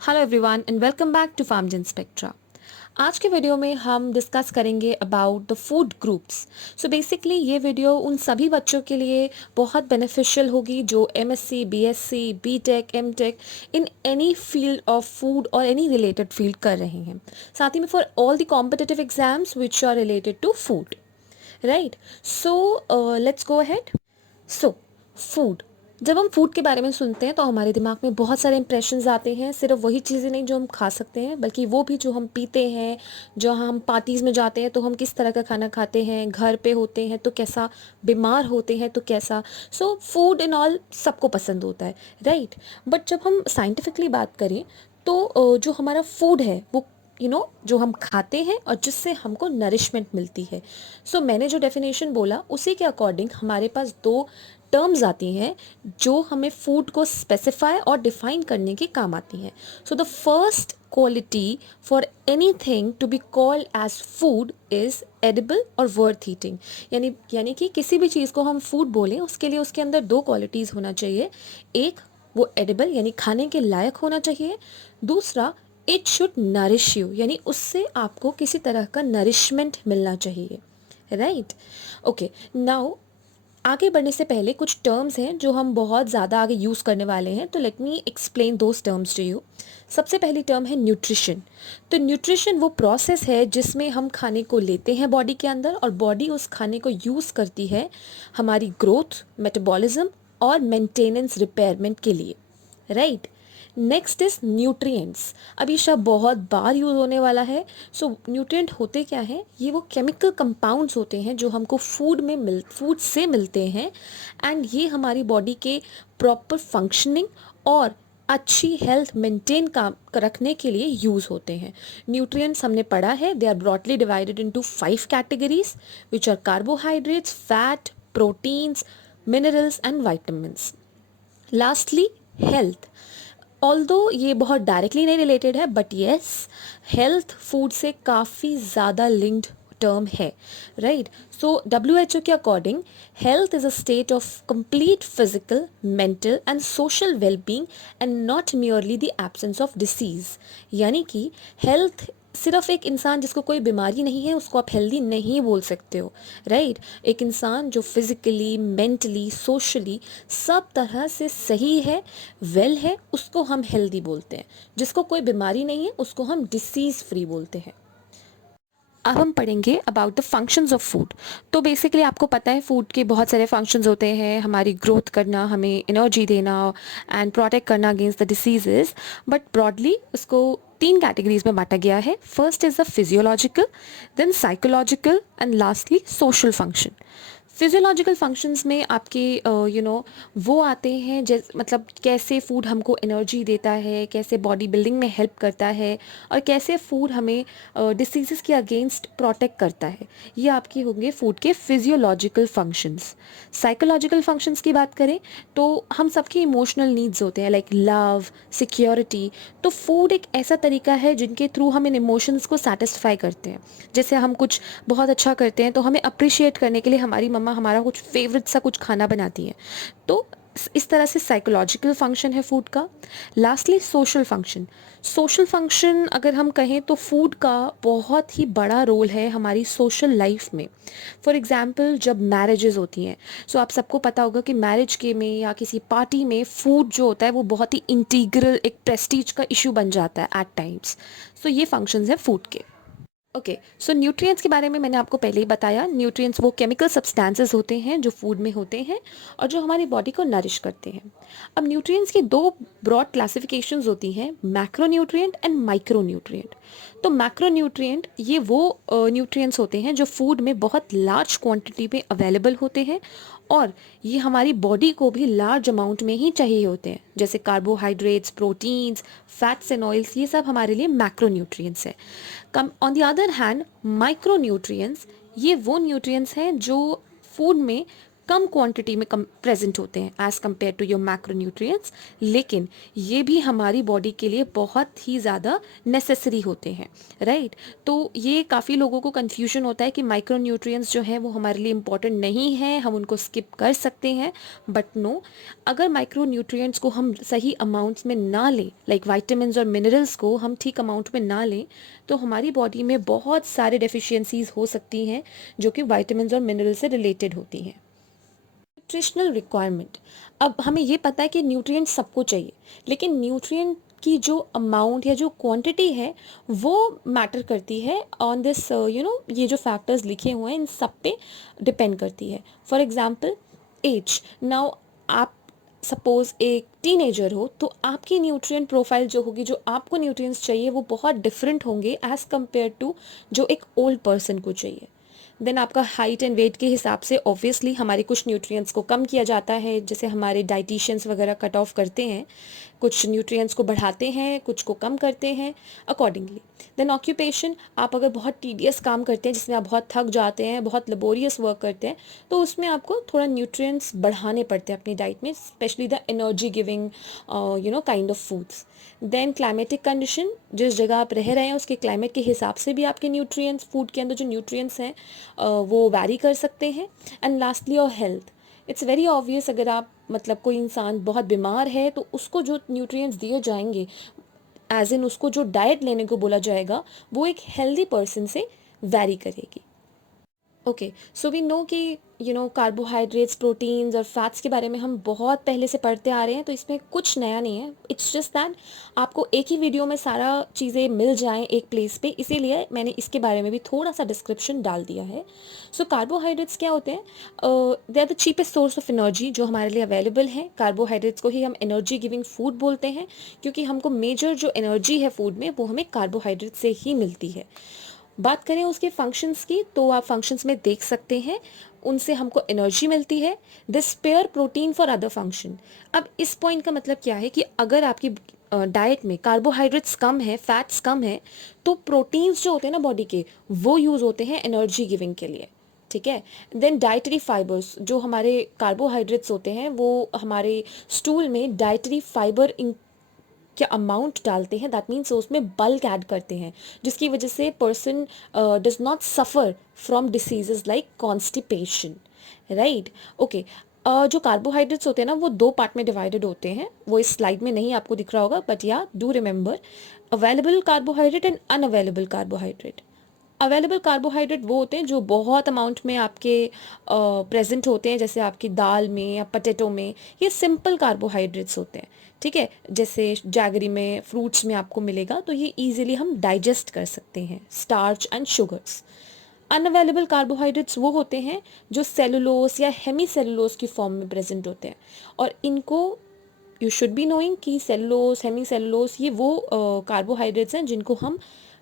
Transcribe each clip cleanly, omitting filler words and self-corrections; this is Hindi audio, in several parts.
Hello everyone and welcome back to फार्मजन स्पेक्ट्रा। आज के वीडियो में हम डिस्कस करेंगे about the food groups. So basically ये वीडियो उन सभी बच्चों के लिए बहुत बेनिफिशियल होगी जो MSc, BSc, BTech, MTech in any field of food और एनी रिलेटेड फील्ड कर रहे हैं। साथ ही में for all the competitive exams which are related to food, right? So let's go ahead. So food, जब हम फूड के बारे में सुनते हैं तो हमारे दिमाग में बहुत सारे इंप्रेशंस आते हैं। सिर्फ वही चीज़ें नहीं जो हम खा सकते हैं, बल्कि वो भी जो हम पीते हैं, जो हम पार्टीज़ में जाते हैं तो हम किस तरह का खाना खाते हैं, घर पे होते हैं तो कैसा, बीमार होते हैं तो कैसा। सो फूड एंड ऑल सबको पसंद होता है, राइट? बट जब हम साइंटिफिकली बात करें तो जो हमारा फूड है वो जो हम खाते हैं और जिससे हमको नरिशमेंट मिलती है। सो मैंने जो डेफिनेशन बोला उसी के अकॉर्डिंग हमारे पास दो टर्म्स आती हैं जो हमें फूड को स्पेसिफाई और डिफाइन करने के काम आती हैं। So the first quality for anything to be called as food is edible और वर्थ ईटिंग। यानी कि किसी भी चीज़ को हम फूड बोलें उसके लिए उसके अंदर दो क्वालिटीज़ होना चाहिए। एक, वो एडिबल यानी खाने के लायक होना चाहिए। दूसरा, इट शुड नरिश यू, यानी उससे आपको किसी तरह का नरिशमेंट मिलना चाहिए, राइट? ओके, नाउ आगे बढ़ने से पहले कुछ टर्म्स हैं जो हम बहुत ज़्यादा आगे यूज़ करने वाले हैं, तो let me explain those terms to you. सबसे पहली टर्म है न्यूट्रिशन। तो न्यूट्रिशन वो प्रोसेस है जिसमें हम खाने को लेते हैं बॉडी के अंदर और बॉडी उस खाने को यूज़ करती है हमारी ग्रोथ, मेटाबॉलिज्म और मेंटेनेंस, रिपेयरमेंट के लिए, राइट? Next is nutrients. अब ये शब्द बहुत बार यूज़ होने वाला है। सो न्यूट्रिएंट होते क्या हैं? ये वो केमिकल कंपाउंड्स होते हैं जो हमको फूड से मिलते हैं एंड ये हमारी बॉडी के प्रॉपर फंक्शनिंग और अच्छी हेल्थ मेंटेन रखने के लिए यूज़ होते हैं। न्यूट्रिएंट्स हमने पढ़ा है, they are broadly divided into 5 categories which are carbohydrates, fat, proteins, minerals and vitamins. Lastly, health. Although ये बहुत डायरेक्टली नहीं रिलेटेड है, बट येस, हेल्थ फूड से काफ़ी ज़्यादा लिंक्ड टर्म है, राइट? सो WHO के according health is a state of complete physical, mental and social wellbeing and not merely the absence of disease. यानी कि हेल्थ, सिर्फ एक इंसान जिसको कोई बीमारी नहीं है उसको आप हेल्दी नहीं बोल सकते हो, राइट? एक इंसान जो फिजिकली, मेंटली, सोशली सब तरह से सही है, वेल है, उसको हम हेल्दी बोलते हैं। जिसको कोई बीमारी नहीं है उसको हम डिसीज़ फ्री बोलते हैं। अब हम पढ़ेंगे about the functions of food. तो बेसिकली आपको पता है फूड के बहुत सारे फंक्शंस होते हैं, हमारी ग्रोथ करना, हमें एनर्जी देना एंड प्रोटेक्ट करना against the diseases. But broadly उसको 3 कैटेगरीज में बांटा गया है। First is the physiological, then psychological and lastly social function. Physiological functions में आपके वो आते हैं, जैसे मतलब कैसे फूड हमको एनर्जी देता है, कैसे बॉडी बिल्डिंग में हेल्प करता है और कैसे फूड हमें डिसीज़ के अगेंस्ट प्रोटेक्ट करता है। ये आपके होंगे फूड के फिजियोलॉजिकल फंक्शंस। साइकोलॉजिकल फंक्शंस की बात करें तो हम सबके इमोशनल नीड्स होते हैं, लाइक लव, सिक्योरिटी। तो फूड एक ऐसा तरीका है जिनके थ्रू हम इन इमोशंस को सेटिस्फाई करते हैं। जैसे हम कुछ बहुत अच्छा करते हैं तो हमें अप्रिशिएट करने के लिए हमारी मम्मा हमारा कुछ फेवरेट सा कुछ खाना बनाती है। तो इस तरह से साइकोलॉजिकल फंक्शन है फूड का। Lastly social function. Social function अगर हम कहें तो फूड का बहुत ही बड़ा रोल है हमारी सोशल लाइफ में। फॉर एग्जांपल जब मैरिजेस होती हैं, सो आप सबको पता होगा कि मैरिज के में या किसी पार्टी में फूड जो होता है वो बहुत ही इंटीग्रल, एक प्रेस्टीज का इशू बन जाता है एट टाइम्स। सो ये फंक्शंस हैं फूड के। ओके, सो न्यूट्रिएंट्स के बारे में मैंने आपको पहले ही बताया। न्यूट्रिएंट्स वो केमिकल सब्सटेंसेस होते हैं जो फूड में होते हैं और जो हमारी बॉडी को नरिश करते हैं। अब न्यूट्रिएंट्स की दो ब्रॉड क्लासिफिकेशंस होती हैं, मैक्रोन्यूट्रिएंट एंड माइक्रोन्यूट्रिएंट। तो मैक्रोन्यूट्रिएंट ये वो न्यूट्रिएंट्स होते हैं जो फूड में बहुत लार्ज क्वांटिटी में अवेलेबल होते हैं और ये हमारी बॉडी को भी लार्ज अमाउंट में ही चाहिए होते हैं, जैसे carbohydrates, proteins, fats and oils. ये सब हमारे लिए मैक्रोन्यूट्रिएंट्स हैं। Come on the other hand, micronutrients ये वो न्यूट्रिएंट्स हैं जो फूड में कम क्वांटिटी में प्रेजेंट होते हैं as compare to your macronutrients, लेकिन ये भी हमारी बॉडी के लिए बहुत ही ज़्यादा नेसेसरी होते हैं, राइट। तो ये काफ़ी लोगों को कन्फ्यूजन होता है कि माइक्रोन्यूट्रिएंट्स जो हैं वो हमारे लिए इम्पॉर्टेंट नहीं है, हम उनको स्किप कर सकते हैं, बट नो, अगर माइक्रोन्यूट्रिएंट्स को हम सही अमाउंट्स में ना लें, लाइक वाइटामिन और मिनरल्स को हम ठीक अमाउंट में ना लें, तो हमारी बॉडी में बहुत सारे डेफिशिएंसीज हो सकती हैं जो कि वाइटामिन और मिनरल से रिलेटेड होती हैं। न्यूट्रिशनल रिक्वायरमेंट, अब हमें ये पता है कि न्यूट्रिएंट सबको चाहिए, लेकिन न्यूट्रिएंट की जो अमाउंट या जो क्वांटिटी है वो मैटर करती है ऑन दिस ये जो फैक्टर्स लिखे हुए हैं इन सब पे डिपेंड करती है। फॉर एग्जांपल एज, नाउ आप सपोज एक टीनेजर हो तो आपकी न्यूट्रिएंट प्रोफाइल जो होगी, जो आपको न्यूट्रिएंट्स चाहिए वो बहुत डिफरेंट होंगे एज़ कम्पेयर टू जो एक ओल्ड पर्सन को चाहिए। देन आपका हाइट एंड वेट के हिसाब से ऑब्वियसली हमारे कुछ न्यूट्रिएंट्स को कम किया जाता है, जैसे हमारे डाइटिशियंस वगैरह कट ऑफ करते हैं, कुछ न्यूट्रिएंट्स को बढ़ाते हैं, कुछ को कम करते हैं अकॉर्डिंगली। देन ऑक्यूपेशन, आप अगर बहुत टीडियस काम करते हैं जिसमें आप बहुत थक जाते हैं, बहुत लेबोरियस वर्क करते हैं, तो उसमें आपको थोड़ा न्यूट्रिएंट्स बढ़ाने पड़ते हैं अपनी डाइट में, specially the energy giving kind of foods. Then climatic condition, जिस जगह आप रह रहे हैं उसके क्लाइमेट के हिसाब से भी आपके न्यूट्रिएंट्स, फूड के अंदर जो न्यूट्रिएंट्स हैं वो वैरी कर सकते हैं। एंड लास्टली और हेल्थ, इट्स वेरी ऑब्वियस, अगर आप मतलब कोई इंसान बहुत बीमार है तो उसको जो न्यूट्रिएंट्स दिए जाएंगे, एज इन उसको जो डाइट लेने को बोला जाएगा, वो एक हेल्दी पर्सन से वैरी करेगी। ओके, सो वी नो कि कार्बोहाइड्रेट्स, प्रोटीन्स और फैट्स के बारे में हम बहुत पहले से पढ़ते आ रहे हैं, तो इसमें कुछ नया नहीं है। इट्स जस्ट दैट आपको एक ही वीडियो में सारा चीज़ें मिल जाएं एक प्लेस पे, इसीलिए मैंने इसके बारे में भी थोड़ा सा डिस्क्रिप्शन डाल दिया है। सो कार्बोहाइड्रेट्स क्या होते हैं? They are the cheapest source of energy जो हमारे लिए अवेलेबल है। कार्बोहाइड्रेट्स को ही हम एनर्जी गिविंग फूड बोलते हैं, क्योंकि हमको मेजर जो एनर्जी है फूड में वो हमें कार्बोहाइड्रेट से ही मिलती है। बात करें उसके फंक्शंस की, तो आप फंक्शंस में देख सकते हैं उनसे हमको एनर्जी मिलती है। This spare protein for other function. अब इस पॉइंट का मतलब क्या है कि अगर आपकी डाइट में कार्बोहाइड्रेट्स कम है, फैट्स कम है, तो प्रोटीन्स जो होते हैं ना बॉडी के, वो यूज़ होते हैं एनर्जी गिविंग के लिए, ठीक है। देन डाइटरी फाइबर्स, जो हमारे कार्बोहाइड्रेट्स होते हैं वो हमारे स्टूल में डाइटरी फाइबर क्या अमाउंट डालते हैं, दैट मीन्स उसमें बल्क ऐड करते हैं, जिसकी वजह से person does not suffer from diseases like constipation, right. Okay, जो कार्बोहाइड्रेट्स होते हैं ना वो दो पार्ट में डिवाइडेड होते हैं, वो इस स्लाइड में नहीं आपको दिख रहा होगा, बट या do remember, available carbohydrate and unavailable carbohydrate. Available carbohydrate वो होते हैं जो बहुत अमाउंट में आपके प्रेजेंट होते हैं, जैसे आपकी दाल में या पटेटो में, ये सिंपल कार्बोहाइड्रेट्स होते हैं, ठीक है। जैसे जैगरी में, फ्रूट्स में आपको मिलेगा, तो ये इजीली हम डाइजेस्ट कर सकते हैं, starch and sugars. Unavailable carbohydrates वो होते हैं जो सेलुलोस या हेमी सेलुलोस की फॉर्म में प्रेजेंट होते हैं, और इनको यू शुड बी नोइंग कि सेलुलोस, हेमी सेलुलोस, ये वो कार्बोहाइड्रेट्स हैं जिनको हम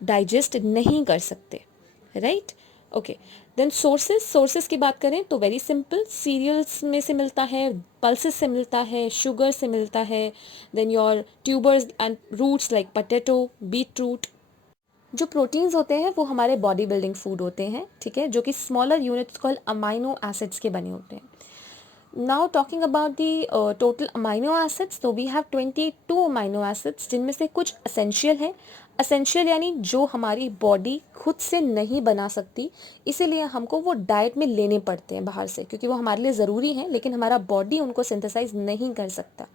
डाइजेस्ट नहीं कर सकते, राइट। ओके, देन सोर्सेस की बात करें तो वेरी सिंपल, सीरियल्स में से मिलता है, पल्सेस से मिलता है, शुगर से मिलता है, then your tubers and roots like potato, beet root. जो प्रोटीन्स होते हैं वो हमारे बॉडी बिल्डिंग फूड होते हैं, ठीक है, जो कि smaller units call amino acids के बने होते हैं। Now talking about the total amino acids, तो we have 22 amino acids, जिनमें से कुछ essential है। essential यानी जो हमारी बॉडी खुद से नहीं बना सकती, इसीलिए हमको वो डाइट में लेने पड़ते हैं बाहर से, क्योंकि वो हमारे लिए ज़रूरी हैं, लेकिन हमारा बॉडी उनको सिंथेसाइज नहीं कर सकता।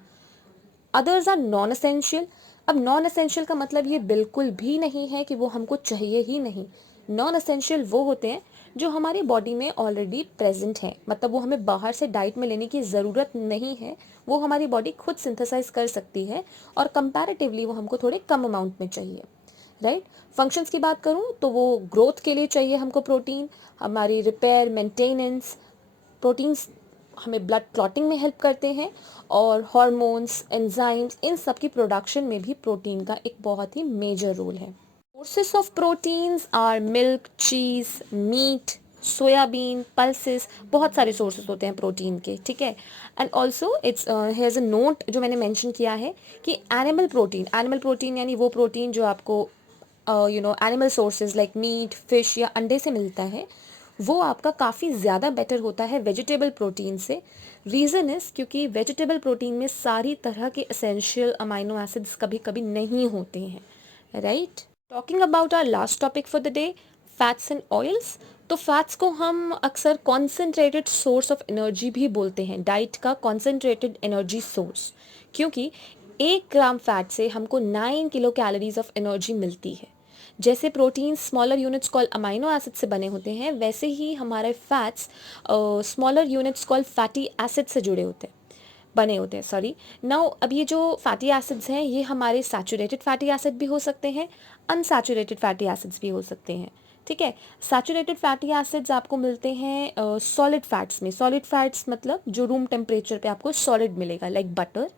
Others are non essential. अब नॉन एसेंशियल का मतलब ये बिल्कुल भी नहीं है कि वो हमको चाहिए ही नहीं। नॉन एसेंशियल वो होते हैं जो हमारी बॉडी में ऑलरेडी प्रेजेंट है, मतलब वो हमें बाहर से डाइट में लेने की ज़रूरत नहीं है, वो हमारी बॉडी खुद सिंथेसाइज कर सकती है, और कंपैरेटिवली वो हमको थोड़े कम अमाउंट में चाहिए, राइट। फंक्शंस की बात करूँ तो वो ग्रोथ के लिए चाहिए हमको प्रोटीन, हमारी रिपेयर, मेंटेनेंस। प्रोटीन्स हमें ब्लड क्लॉटिंग में हेल्प करते हैं, और हार्मोन्स, एंजाइम्स, इन सब की प्रोडक्शन में भी प्रोटीन का एक बहुत ही मेजर रोल है। Sources of proteins are milk, cheese, meat, soybean, pulses, बहुत सारे सोर्सेस होते हैं प्रोटीन के, ठीक है। And also it's here's a note जो मैंने मेंशन किया है कि एनिमल प्रोटीन यानी वो प्रोटीन जो आपको animal sources like meat, fish या अंडे से मिलता है, वो आपका काफ़ी ज़्यादा बेटर होता है वेजिटेबल प्रोटीन से। रीज़न इज़ क्योंकि वेजिटेबल प्रोटीन में सारी तरह के एसेंशियल अमाइनो एसिड्स कभी कभी नहीं होते हैं, right. Talking about our last topic for the day, fats and oils. तो फैट्स को हम अक्सर कॉन्सेंट्रेटेड सोर्स ऑफ एनर्जी भी बोलते हैं, डाइट का कॉन्सेंट्रेटेड एनर्जी सोर्स, क्योंकि 1 ग्राम फैट से हमको 9 किलो कैलोरीज ऑफ एनर्जी मिलती है। जैसे protein smaller units call amino acid से बने होते हैं, वैसे ही हमारे fats smaller units call fatty acid से जुड़े होते हैं, बने होते हैं, सॉरी। नाउ अब ये जो फैटी एसिड्स हैं ये हमारे सैचुरेटेड फैटी एसिड भी हो सकते हैं, अनसैचुरेटेड फैटी एसिड्स भी हो सकते हैं, ठीक है। सैचुरेटेड फैटी एसिड्स आपको मिलते हैं सॉलिड फैट्स में। सॉलिड फैट्स मतलब जो रूम टेम्परेचर पे आपको सॉलिड मिलेगा, like butter.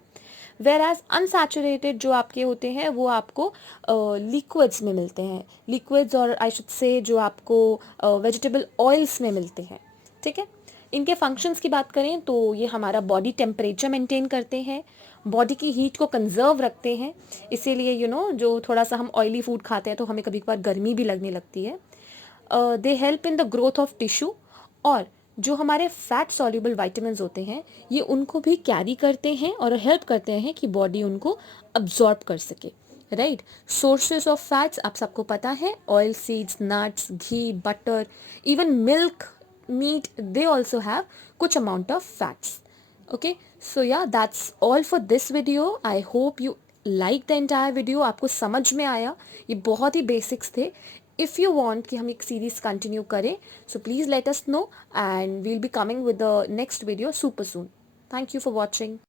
Whereas unsaturated जो आपके होते हैं वो आपको लिक्विड्स में मिलते हैं, लिक्विड्स और आई शुड से जो आपको वेजिटेबल ऑयल्स में मिलते हैं, ठीक है। इनके फंक्शंस की बात करें तो ये हमारा बॉडी टेम्परेचर मेंटेन करते हैं, बॉडी की हीट को कंजर्व रखते हैं, इसीलिए जो थोड़ा सा हम ऑयली फूड खाते हैं तो हमें कभी कभार गर्मी भी लगने लगती है। They help in the growth of tissue, और जो हमारे फैट सॉल्युबल वाइटामिन्स होते हैं ये उनको भी कैरी करते हैं और हेल्प करते हैं कि बॉडी उनको अब्जॉर्ब कर सके, राइट। सोर्सेज ऑफ फैट्स आप सबको पता है, oil seeds, nuts, ghee, butter, even milk, meat, they also have कुछ amount of fats. Okay, so yeah that's all for this video. I hope you like the entire video, आपको समझ में आया। ये बहुत ही बेसिक्स थे। इफ़ यू वांट कि हम एक सीरीज कंटिन्यू करें, so please let us know and we'll be coming with the next video super soon. Thank you for watching.